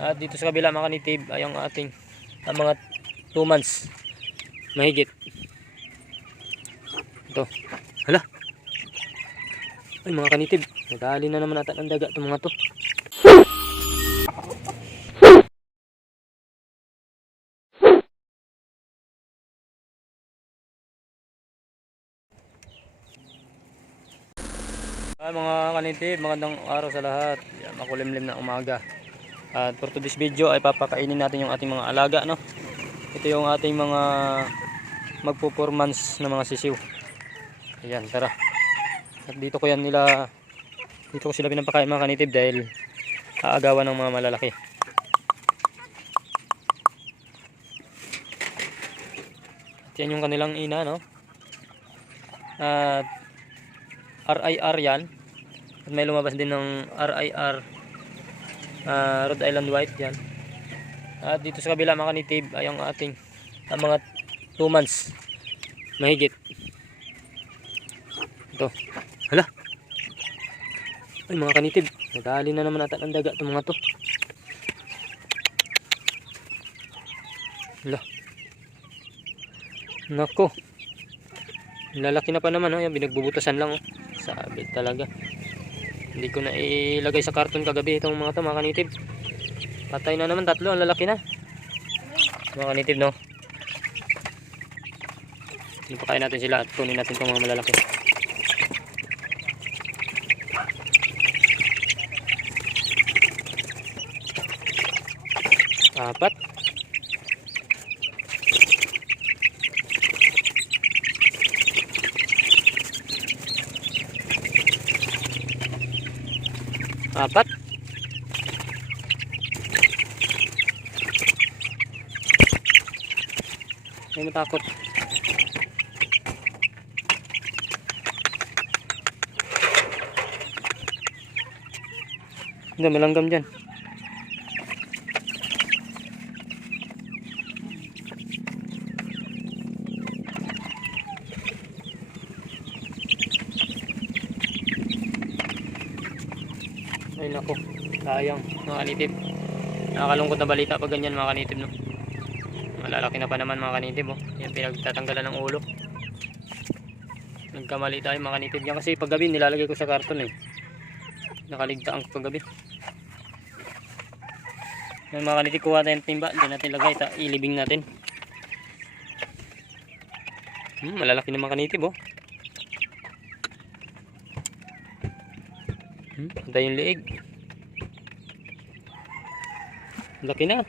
At dito sa kabila mga kanitib ay ang ating mga 2 months mahigit. Ito. Hala. Ay mga kanitib, nadali na naman natin ang daga itong mga to. Ay mga kanitib, magandang araw sa lahat. Yan, makulimlim na umaga. At for today's video ay papakainin natin yung ating mga alaga, no. Ito yung ating mga magpo-4 months na mga sisiw. Ayan, tara. At dito ko sila pinapakain mga kanitib dahil aagawan ng mga malalaki. At yan yung kanilang ina, no. At RIR yan. At may lumabas din ng RIR Rhode Island White yan. At dito sa kabila mga kanitib ay ang ating mga 2 months mahigit. Ito. Hala. Ay mga kanitib, nadali na naman natin ang daga itong mga to. Hala. Nako. Lalaki na pa naman, oh. Yan, binagbubutasan lang, oh. Sabi talaga. Hindi ko na ilagay sa karton kagabi itong mga to mga kanitib. Patay na naman, 3 ang lalaki na. Mga kanitib, no. Ipakain natin sila at kunin natin itong mga malalaki. Apat. Apat. Ay matakot. Hindi, malanggam dyan. Ay nako, sayang mga kanitib. Nakakalungkot na balita pag ganyan mga kanitib, no. Malalaki na pa naman mga kanitib, oh. Yan, pinagtatanggalan ng ulo. Nagkamali tayo mga kanitib yan kasi paggabi nilalagay ko sa karton, eh. Nakaligtaan ko paggabi. Yan mga kanitib, kuha tayong timba, hindi natin lagay, ilibing natin. Malalaki na mga kanitib, oh. Pantay yung liig. Laki na.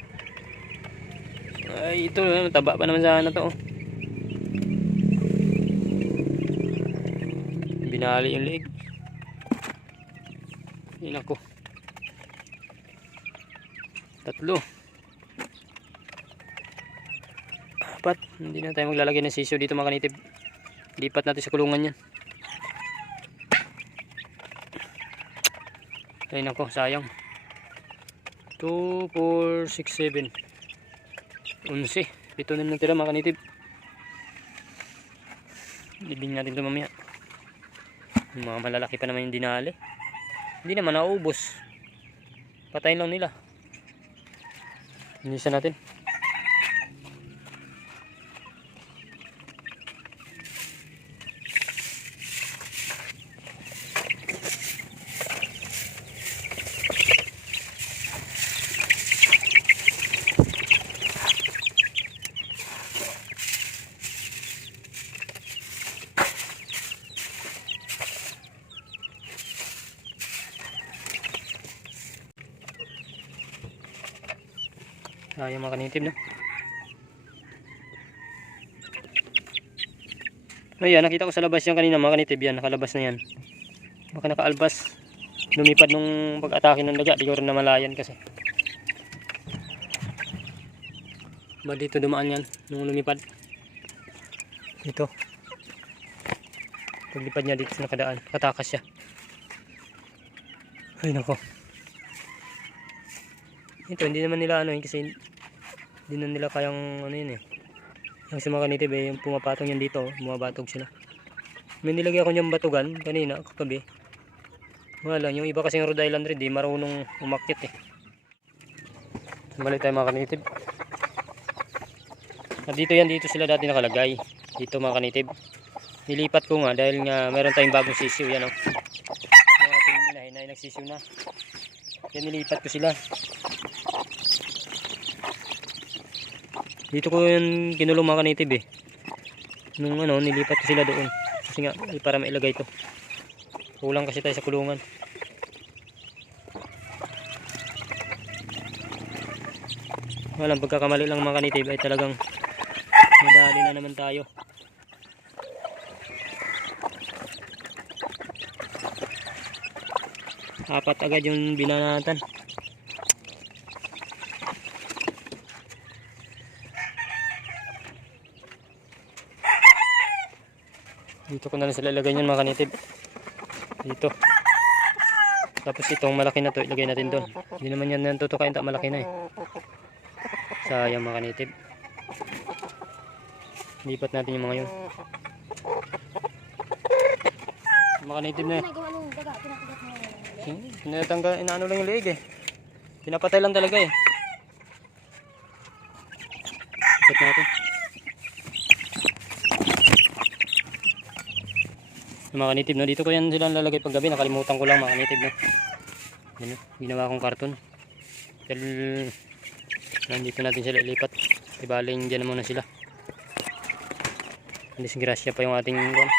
Ay ito, taba pa naman sana to, oh. Binali yung liig. Yun ako. 3. 4. Hindi na tayo maglalagay ng sisiyo dito mga kanitib. Lipat natin sa kulungan yan. Ay nako, sayang. 2, 4, 6, 7 11. 7 na lang tira mga kanitib. Libing natin ito mamaya. Yung mga malalaki pa naman yung dinali. Hindi naman nauubos. Patayin lang nila. Linisan natin. Yung mga kanitib, no. Ayan, nakita ko sa labas yan kanina mga kanitib, yan, nakalabas na yan. Baka nakaalbas. Lumipad nung pag-atake ng daga, di ko rin namalayan kasi. Ba dito dumaan yan nung lumipad. Dito. Paglipad niya dito sa nakadaan, katakas siya. Ay nako. Ito hindi naman nila ano, kasi hindi na nila kayang ano yun, eh. Yung sa mga kanitib, yung pumapatong yan dito, bumabatog sila. May nilagay ako niyang batugan kanina, kagabi. Wala, yung iba kasi yung Rhode Island Red, marunong umakyat, eh. Balik tayo mga kanitib. At dito sila dati nakalagay. Dito mga kanitib. Nilipat ko nga dahil nga meron tayong bagong sisiw yan oh. Yung ating inahinay nagsisiw na. Yan nilipat ko sila. Dito ko yung kinulong mga kanitib eh. Nung ano nilipat ko sila doon. Kasi nga para mailagay ito. Kulang kasi tayo sa kulungan. Walang pagkakamali lang mga kanitib ay talagang madali na naman tayo. Apat agad yung binanatan. Dito ko na lang sila ilagay yun mga kanitib. Dito. Tapos itong malaki na to ilagay natin doon. Hindi naman yan tutukain, tak malaki na eh. Sayang mga kanitib. Lipat natin yung mga yun. Mga kanitib na eh. Pinatanggal, inaano lang yung leeg eh. Pinapatay lang talaga eh. Lipat natin. Mga kanitib no, dito ko yan sila lalagay pag gabi. Nakalimutan ko lang mga kanitib no. Yan, ginawa kong karton. Dahil nandito natin sila ilipat. Ibaling dyan muna sila. Disgrasya pa yung ating buwan.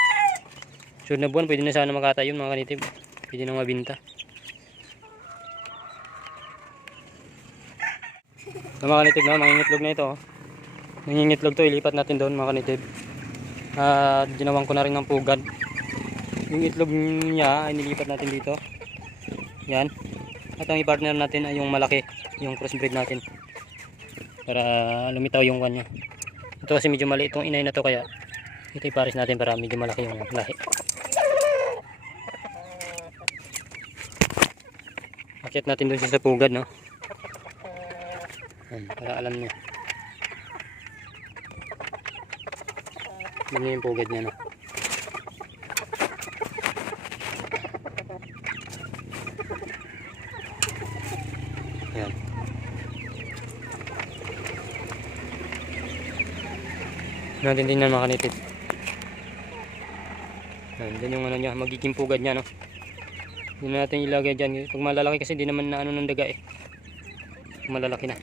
Sure na buwan, pwede na sana makata yun mga kanitib. Pwede na mabinta. Mga kanitib na, mangingitlog na ito. Nangingitlog to, ilipat natin doon mga kanitib. At ginawan ko na rin ng pugad. Yung itlog niya ay nilipat natin dito. Yan. At ang i-partner natin ay yung malaki, yung crossbreed natin. Para lumitaw yung kanya. Ito kasi medyo mali itong inay na to kaya ito ipares natin para medyo malaki yung lahi. Akyat natin dun sa pugad no. Yan, para alam niya. Yan yung pugad niya no. Yan. Natin din mga kanitib. Yan yung ano niya, magiging pugad niya no. Hindi natin ilagay dyan. Pag malalaki kasi di naman na ano ng daga eh. Pag malalaki na.